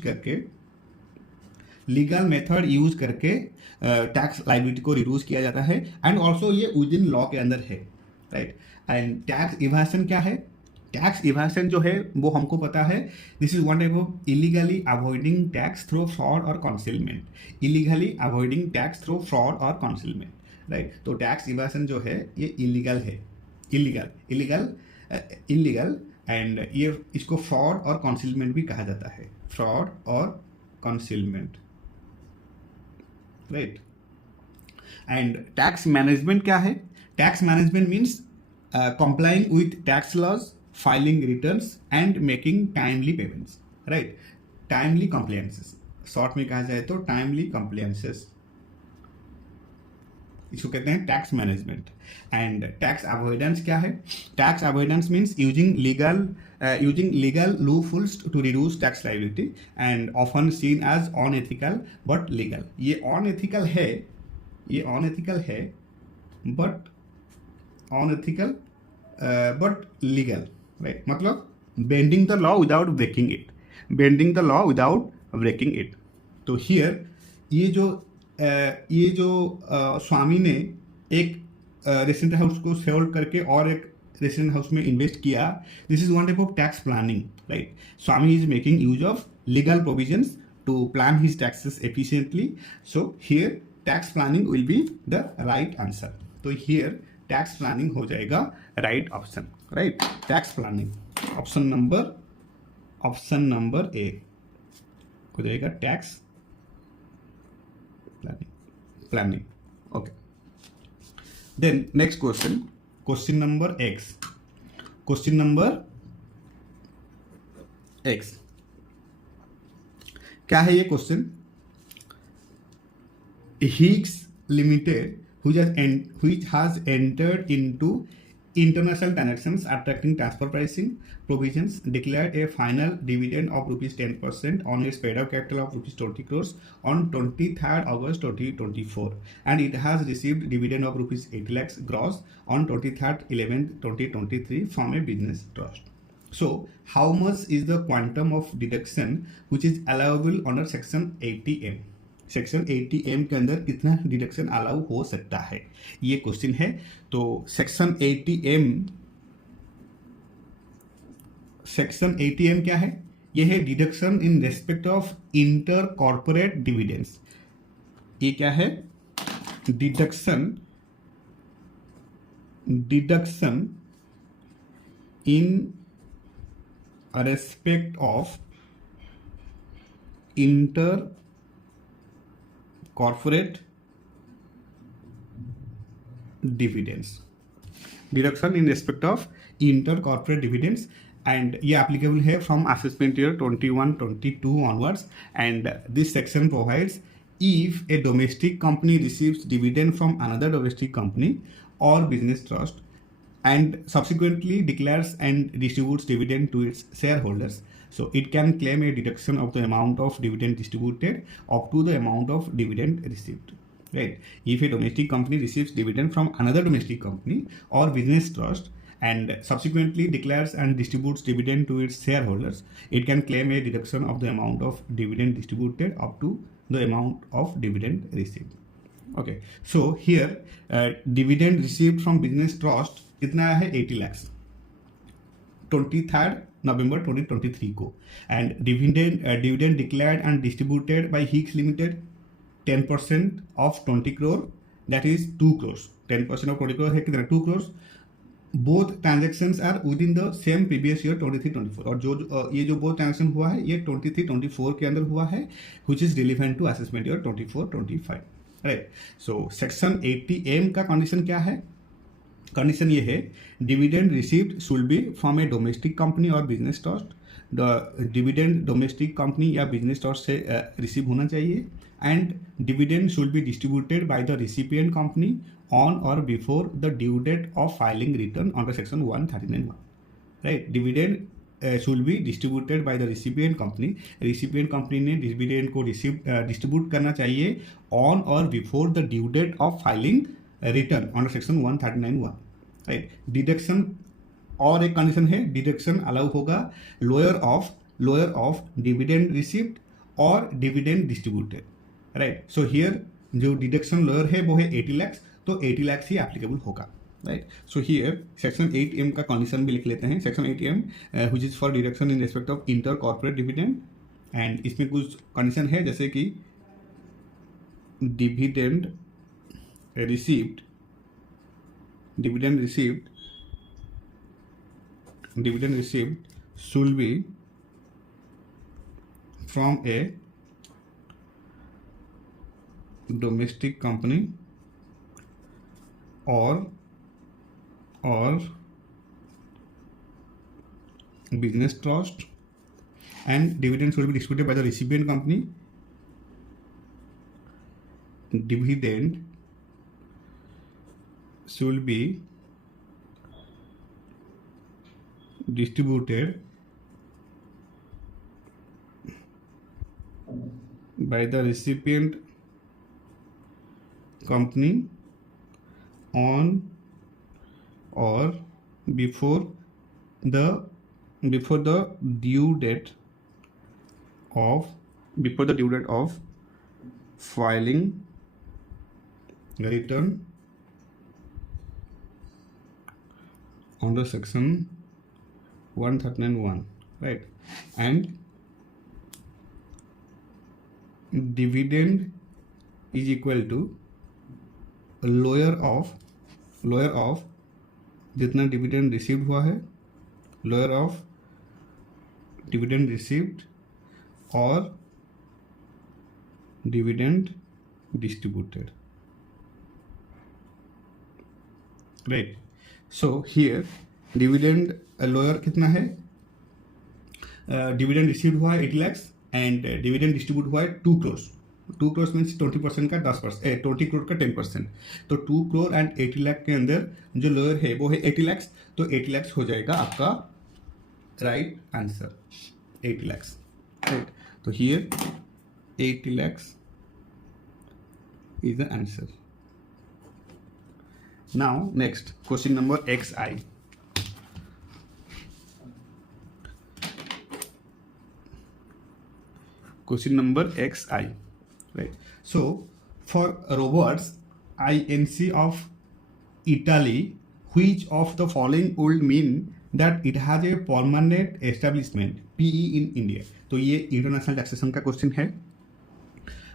करके टैक्स लायबिलिटी को रिड्यूस किया जाता है, एंड ऑल्सो ये विद इन लॉ के अंदर है, राइट। एंड टैक्स इवासन क्या है? टैक्स इवासन जो है वो हमको पता है, this is one type of illegally avoiding tax through fraud और concealment. Illegally avoiding tax through fraud और कंसीलमेंट, राइट। तो टैक्स इवासन जो है ये इलीगल है, इलीगल एंड ये इसको फ्रॉड और कंसीलमेंट भी कहा जाता है, फ्रॉड और concealment, right. And tax management क्या है? Tax management means complying with tax laws, filing returns and making timely payments, right? Timely compliances, short में कहा जाए तो timely compliances, इसको कहते हैं tax management. And tax avoidance क्या है? Tax avoidance means using legal loopholes to reduce tax liability and often seen as unethical but legal. ये अनएथिकल है बट लीगल, राइट। मतलब bending the law without breaking it. तो हियर ये जो स्वामी ने एक रेसिडेंट हाउस को सेल करके और एक रेसिडेंट हाउस में इन्वेस्ट किया, this is one type of tax planning, right. Swami is making use of legal provisions to plan his taxes efficiently, so here tax planning will be the right answer. तो हियर टैक्स प्लानिंग हो जाएगा right option, right. Tax planning option number A हो जाएगा tax planning, okay. Then next question number X क्या है ये क्वेश्चन? Higgs limited which has entered into international transactions attracting transfer pricing provisions declared a final dividend of rupees 10% on its paid up capital of rupees 20 crores on 23rd August 2024, and it has received dividend of rupees 8 lakhs gross on 23rd 11th 2023 from a business trust. So how much is the quantum of deduction which is allowable under section 80M? Section 80M के अंदर कितना डिडक्शन अलाउ हो सकता है, ये क्वेश्चन है। तो सेक्शन 80M क्या है? ये है deduction in respect of inter corporate dividends. ये क्या है? Deduction in respect of inter corporate dividends, deduction in respect of inter corporate dividends, and ये एप्लीकेबल है from assessment year 21-22 onwards. And this section provides if a domestic company receives dividend from another domestic company और business trust and subsequently declares and distributes dividend to its shareholders, so it can claim a deduction of the amount of dividend distributed up to the amount of dividend received, right? If a domestic company receives dividend from another domestic company or business trust and subsequently declares and distributes dividend to its shareholders, it can claim a deduction of the amount of dividend distributed up to the amount of dividend received. Okay, so here dividend received from business trust कितना है? 80 lakhs 23rd November 2023 को, and dividend declared and distributed by Higgs limited 10% of 20 crore, that is 2 crores। 10% of 20 crore है कितना? 2 crores। Both transactions are within the same previous year 23-24, और जो ये जो बोथ ट्रांजेक्शन हुआ है ये 23-24 के अंदर हुआ है, which is relevant to assessment year 24-25, right. So section 80M का कंडीशन क्या है? कंडीशन ये है, dividend received should be from a domestic company और business trust. Dividend domestic company या बिजनेस ट्रस्ट से रिसीव होना चाहिए, and dividend should be distributed by the recipient company on और before the due date of filing return under section 139(1), right. Dividend should be distributed by the recipient company. Recipient company ने डिविडेंड को डिस्ट्रीब्यूट करना चाहिए ऑन और before the due date of filing return under section 139(1). Right. Deduction, और एक कंडीशन है, डिडक्शन अलाउ होगा लोअर ऑफ डिविडेंड रिसिप्ट और dividend distributed. Right. So here जो डिडक्शन लोअर है वो है 80 लाख, तो 80 लाख ही एप्लीकेबल होगा। Right. So here section 8M का कंडीशन भी लिख लेते हैं। Section 8M which is for deduction in respect of inter corporate dividend, and इसमें कुछ कंडीशन है जैसे कि dividend received should be from a domestic company or business trust, and dividend should be distributed by the recipient company. Dividend should be distributed by the recipient company on or before the due date of filing return under section 139(1). Right. And dividend is equal to lower of जितना डिविडेंड रिसीव्ड हुआ है, लोअर ऑफ डिविडेंड रिसीव्ड और dividend distributed. Right. So here dividend lower कितना है, डिविडेंड रिसीव्ड हुआ है 80 लाख एंड डिविडेंड डिस्ट्रीब्यूट हुआ है 2 करोड़। 2 करोड़ मीन्स 20% का 10%, 20 करोड़ का 10%। तो 2 करोड़ एंड 80 लाख के अंदर जो लोअर है वो है 80 लाख, तो 80 लाख हो जाएगा आपका राइट आंसर, 80 लाख। राइट। तो here 80 lakh is the answer. Now next question number XI। Question number XI. Right. So for robots INC of Italy, which of the following would mean that it has a permanent establishment PE in India? तो ये इंटरनेशनल टैक्सेशन का क्वेश्चन है।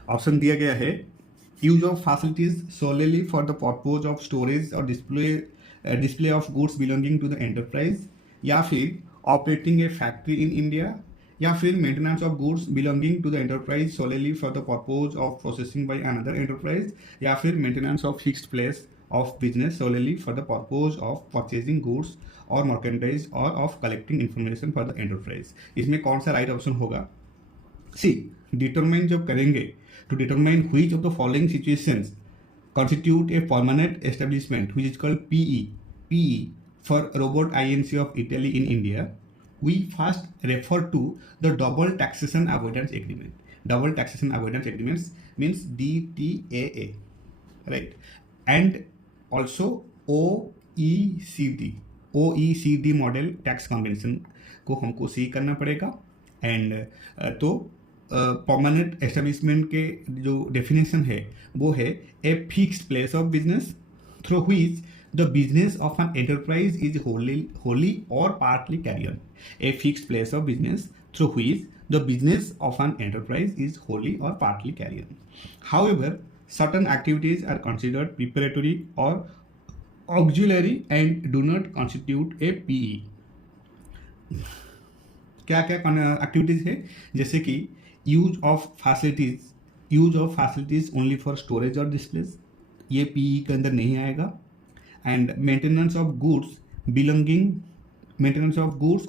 ऑप्शन दिया गया है, use of facilities solely for the purpose of storage और display of goods belonging to the enterprise, या फिर operating a factory in India, या फिर maintenance of goods belonging to the enterprise solely for the purpose of processing by another enterprise, या फिर maintenance of fixed place of business solely for the purpose of purchasing goods और मर्केंडाइज और of collecting information for the enterprise. इसमें कौन सा राइट ऑप्शन होगा? सी, डिटरमाइन जब करेंगे to determine which of the following situations constitute a permanent establishment which is called PE for robot INC of Italy in India, we first refer to the double taxation avoidance agreement. Double taxation avoidance agreements means DTAA, right? And also OECD model tax convention को हमको सी करना पड़ेगा। एंड तो परमानेंट एस्टेब्लिशमेंट के जो डेफिनेशन है वो है a fixed place of business through which the business of an enterprise is wholly और partly carry on. A fixed place of business through which the business of an enterprise is wholly और partly carry on. However certain activities are considered preparatory or auxiliary and do not constitute a PE। क्या क्या एक्टिविटीज है? जैसे कि use of facilities only for storage और डिस्प्लेज, ये पीई के अंदर नहीं आएगा। एंड मेंटेनेंस ऑफ गुड्स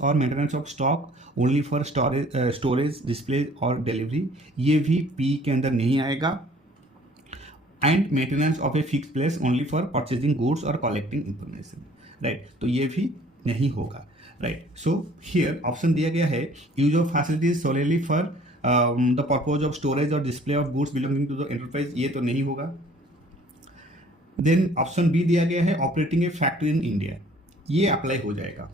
और maintenance of stock only for storage display और डिलीवरी, ये भी पीई के अंदर नहीं आएगा। And maintenance of a fix place only for purchasing goods और कलेक्टिंग इंफॉर्मेशन, राइट, तो ये भी नहीं होगा। राइट. सो हियर ऑप्शन दिया गया है use of facilities solely for the purpose of storage और display of goods belonging to the enterprise, ये तो नहीं होगा. देन ऑप्शन बी दिया गया है operating a factory in India, ये अप्लाई हो जाएगा.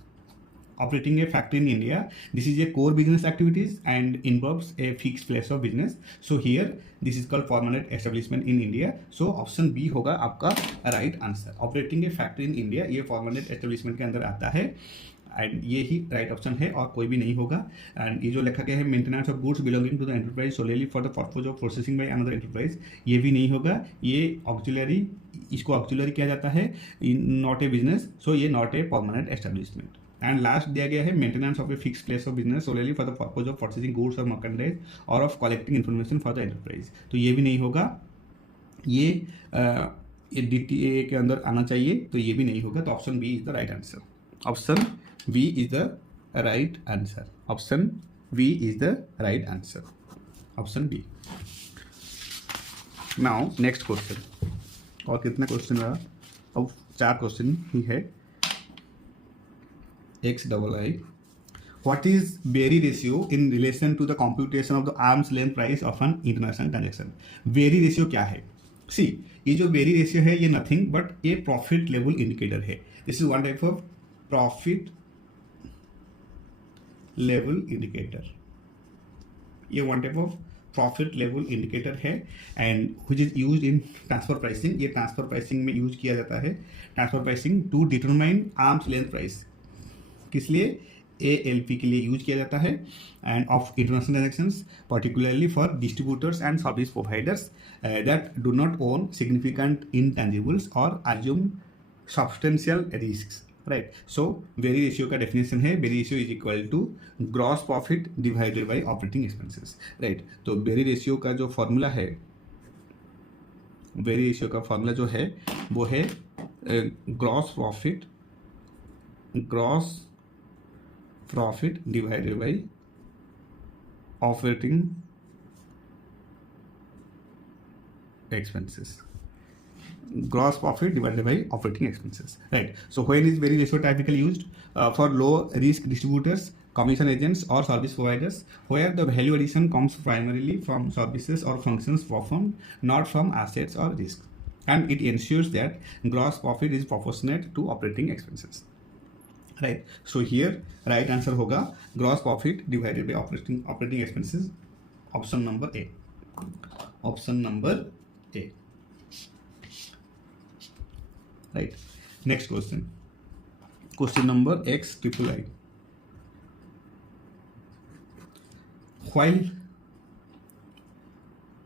Operating a factory in India, this is a core business activities and involves a fixed place of business. So here this is called permanent establishment in India. So option B होगा आपका right answer. Operating a factory in India, ये permanent establishment के अंदर आता है एंड ये ही राइट ऑप्शन है और कोई भी नहीं होगा. एंड ये जो लिखा गया है maintenance of goods belonging to the enterprise solely for the purpose of processing by another enterprise, ये भी नहीं होगा. ये ऑक्सिलरी, इसको ऑक्सिलरी किया जाता है, नॉट ए बिजनेस, सो ये not a permanent establishment. And last दिया गया है maintenance of a fix place of business solely for the purpose of purchasing goods और मर्केंडाइज और of collecting information for the enterprise, तो ये भी नहीं होगा. ये DTA के अंदर आना चाहिए, तो ये भी नहीं होगा. तो option B is the right answer. Option B is the right answer. Option B is the right answer. Option B. Now next question. और कितना क्वेश्चन रहा? अब 4 क्वेश्चन ही है. XII. What is Berry ratio in relation to the computation of the arm's length price of an international transaction? Berry ratio क्या है? See, ये जो Berry ratio है ये nothing but a profit level indicator है. This is one type of profit level indicator. ये one type of profit level indicator है and which is used in transfer pricing. ये transfer pricing में use किया जाता है. Transfer pricing to determine arm's length price. किस लिए? ALP के लिए यूज किया जाता है and of international transactions particularly for distributors and service providers that do not own significant intangibles और assume substantial risks, right. So Berry ratio का डेफिनेशन है Berry ratio is equal to gross profit divided by operating expenses, right. तो बेरी रेशियो का जो फॉर्मूला है, बेरी रेशियो का फॉर्मूला जो है वो है gross profit divided by operating expenses. Gross profit divided by operating expenses, right. So when is Berry ratio typically used? For low risk distributors, commission agents or service providers, where the value addition comes primarily from services or functions performed, not from assets or risks, and it ensures that gross profit is proportionate to operating expenses, right. So here right answer होगा gross profit divided by operating expenses, option number A. Option number A, right. Next question. Question number XIII. While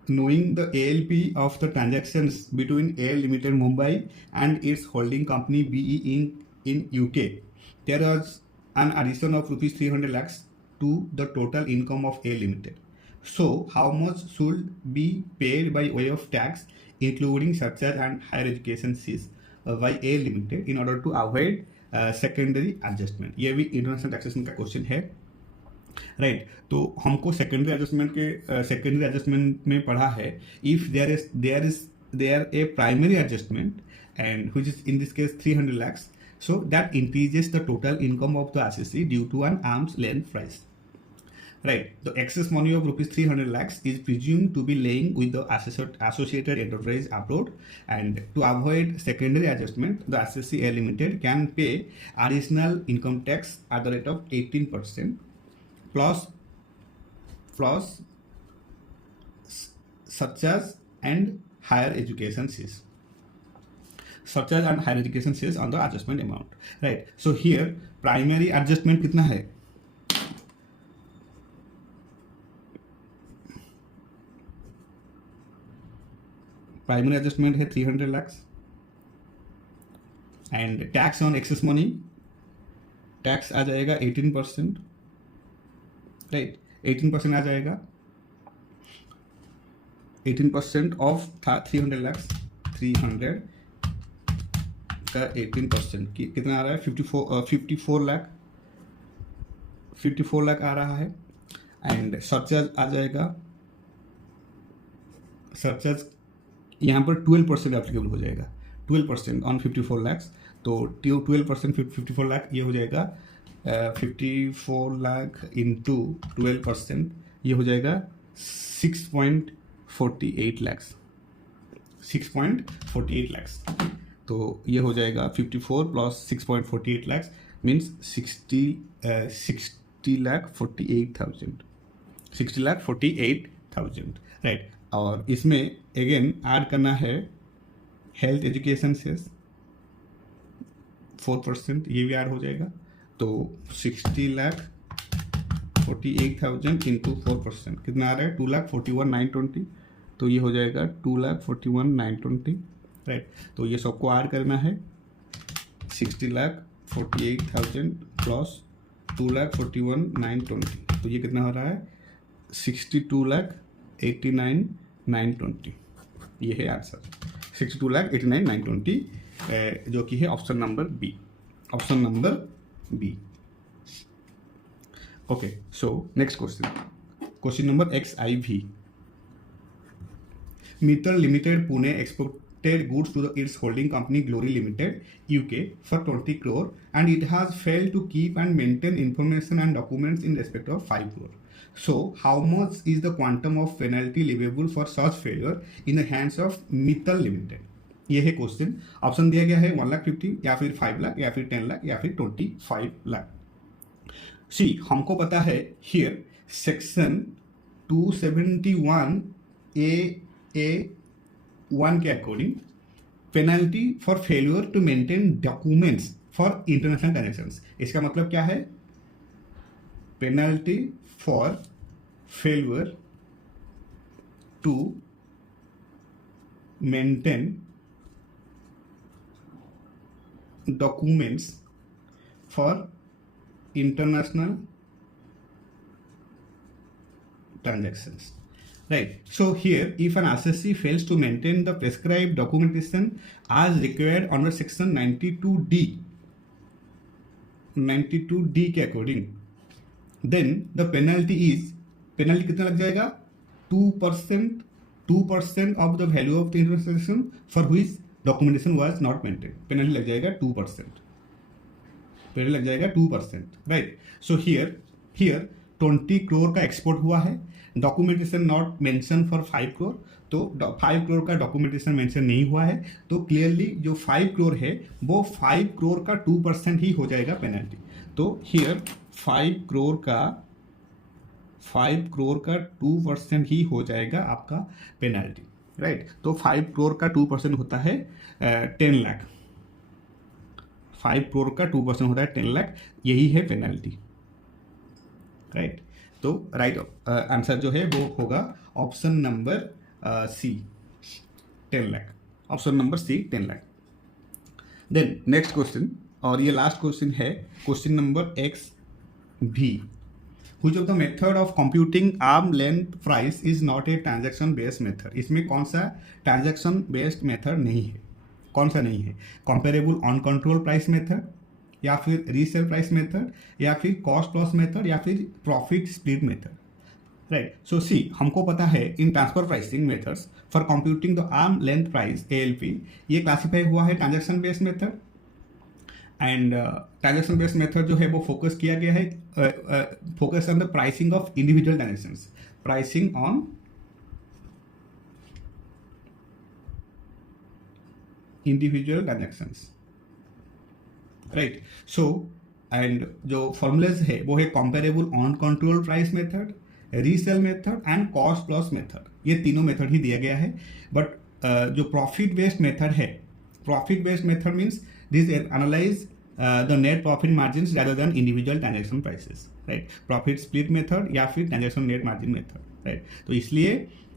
knowing the ALP of the transactions between AL Limited Mumbai and its holding company BE Inc. in UK, there was an addition of rupees 300 lakhs to the total income of AL Limited. So, how much should be paid by way of tax, including surcharge and higher education fees, by AL Limited in order to avoid secondary adjustment? ये भी इंटरनेशनल टैक्सेशन का क्वेश्चन है, राइट. तो हमको सेकेंडरी एडजस्टमेंट में पढ़ा है if there a primary adjustment and which is in this case 300 lakhs, so that increases the total income of the assessee due to an arm's length price, right. The excess money of rupees 300 lakhs is presumed to be laying with the associated enterprise abroad, and to avoid secondary adjustment, the assessee AL Limited can pay additional income tax at the rate of 18% plus surcharge and higher education fees. Surcharge and higher education fees on the adjustment amount, right. So here primary adjustment कितना है? प्राइमरी एडजस्टमेंट है 300 lakhs and tax on excess money, tax आ जाएगा 18%, राइट. 18% आ जाएगा, 18% ऑफ था 300 lakhs, 300 का 18% कितना आ रहा है? 54 लाख आ रहा है. एंड सरचार्ज आ जाएगा, सरचार्ज यहाँ पर 12% एप्लीकेबल हो जाएगा, 12% ऑन 54 lakhs. तो 12% 54 लाख ये हो जाएगा 54 लाख इंटू 12%, ये हो जाएगा 6.48 लैक्स, 6.48 लैक्स। तो ये हो जाएगा 54 plus 6.48 lakhs means 60 lakh 48,000, 60 lakh 48,000, right. और इसमें अगेन ऐड करना है हेल्थ एजुकेशन सेस 4%, ये भी ऐड हो जाएगा। तो 60 लाख 48,000 इंटू 4% कितना आ रहा है, 2,41,920। तो ये हो जाएगा 2,41,920, राइट। तो ये सबको ऐड करना है, 60 लाख 48,000 प्लस 2,41,920, तो ये कितना हो रहा है, 62,89,920। ये है आंसर, 62,89,920, जो कि है option number B, option number B. Okay, so next question, question number XIV। Mittal Limited Pune exported goods to its holding company Glory Limited UK for 20 crore and it has failed to keep and maintain information and documents in respect of 5 crore. So how much is the quantum of penalty leviable for such failure in the hands of Mittal Limited? ये है क्वेश्चन। ऑप्शन दिया गया है 1,50,000 या फिर 5 लाख या फिर 10 लाख या फिर 25 लाख। सी हमको पता है हियर सेक्शन 271A1 के according penalty for failure to maintain documents for international transactions. इसका मतलब क्या है, penalty for failure to maintain documents for international transactions, right? So here if an assessee fails to maintain the prescribed documentation as required under section 92D के according, then the penalty कितना लग जाएगा, 2% of the value of the international transaction for which documentation was not maintained, penalty लग जाएगा 2%, पहले लग जाएगा 2%, राइट। सो हियर 20 करोड़ का एक्सपोर्ट हुआ है, documentation not mention for 5 crore, तो 5 करोड़ का डॉक्यूमेंटेशन मेंशन नहीं हुआ है, तो क्लियरली जो 5 करोड़ है वो 5 करोड़ का 2% ही हो जाएगा पेनल्टी। तो हियर 5 करोड़ का 2% ही हो जाएगा आपका पेनल्टी, राइट। तो 5 करोड़ का 2% होता है 10 लाख, 5 करोड़ का 2% होता है 10 लाख, यही है पेनल्टी, राइट। तो राइट आंसर जो है वो होगा option number C 10 lakh, option number C 10 lakh. Then next question, और ये लास्ट क्वेश्चन है question number XV। Which of the method of computing arm length price is not a transaction based method? इसमें कौन सा ट्रांजैक्शन बेस्ड मेथड नहीं है, कौन सा नहीं है, comparable uncontrolled price method या फिर रीसेल प्राइस मेथड या फिर कॉस्ट लॉस मेथड या फिर profit split method, right. So see हमको पता है in transfer pricing methods for computing the arm length price ALP, ये क्लासीफाई हुआ है transaction based method, and transaction based method जो है वो फोकस किया गया है, focus on the pricing of individual transactions, pricing on individual transactions, right. So and जो फॉर्मूलाज है वो है comparable uncontrolled price method, resale method and cost loss method, ये तीनों मेथड ही दिया गया है। बट जो प्रॉफिट बेस्ड मेथड है, profit based method means this analyse the net profit margin rather than individual transaction prices, right. Profit split method या फिर transaction net margin method, right. तो इसलिए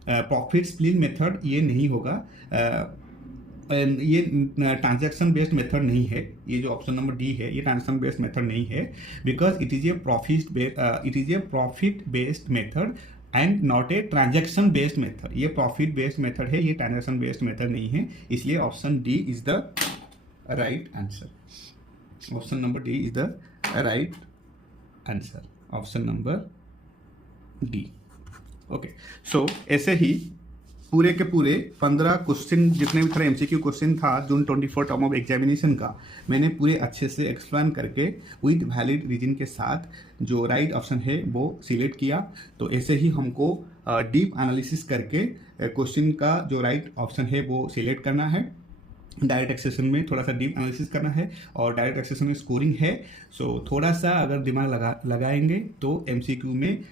प्रॉफिट स्प्लिट मेथड ये नहीं होगा, ये ट्रांजैक्शन बेस्ड मेथड नहीं है, ये जो ऑप्शन नंबर डी है ये ट्रांजैक्शन बेस्ड मेथड नहीं है, because it is a profit based method and not a transaction based method. ये प्रॉफिट बेस्ड मेथड है, ये ट्रांजैक्शन बेस्ड मेथड नहीं है, इसलिए option D is the right answer, option number D is the right answer, option number D. Okay, so ऐसे ही पूरे के पूरे 15 क्वेश्चन जितने भी थोड़े MCQ क्वेश्चन था जून 24 टर्म ऑफ एग्जामिनेशन का, मैंने पूरे अच्छे से एक्सप्लेन करके विद वैलिड रीजन के साथ जो राइट ऑप्शन है वो सिलेक्ट किया। तो ऐसे ही हमको डीप एनालिसिस करके क्वेश्चन का जो राइट ऑप्शन है वो सिलेक्ट करना है। डायरेक्ट एक्सेशन में थोड़ा सा डीप एनालिसिस करना है और डायरेक्ट एक्सेशन में स्कोरिंग है, सो थोड़ा सा अगर दिमाग लगाएंगे तो MCQ में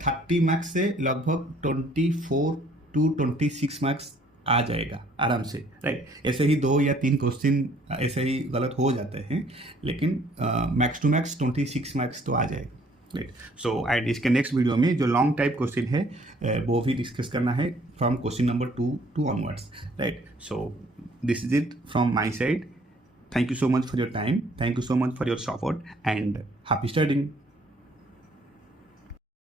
30 मार्क्स से लगभग 24 to 26 मार्क्स आ जाएगा आराम से, राइट। ऐसे ही 2 या 3 क्वेश्चन ऐसे ही गलत हो जाते हैं, लेकिन मैक्स टू मैक्स 26 मार्क्स तो आ जाएगा, राइट। सो एंड इसके नेक्स्ट वीडियो में जो लॉन्ग टाइप क्वेश्चन है वो भी डिस्कस करना है from question number 2 to onwards, right. So this is it from my side. Thank you so much for your time. Thank you so much for your support and happy studying.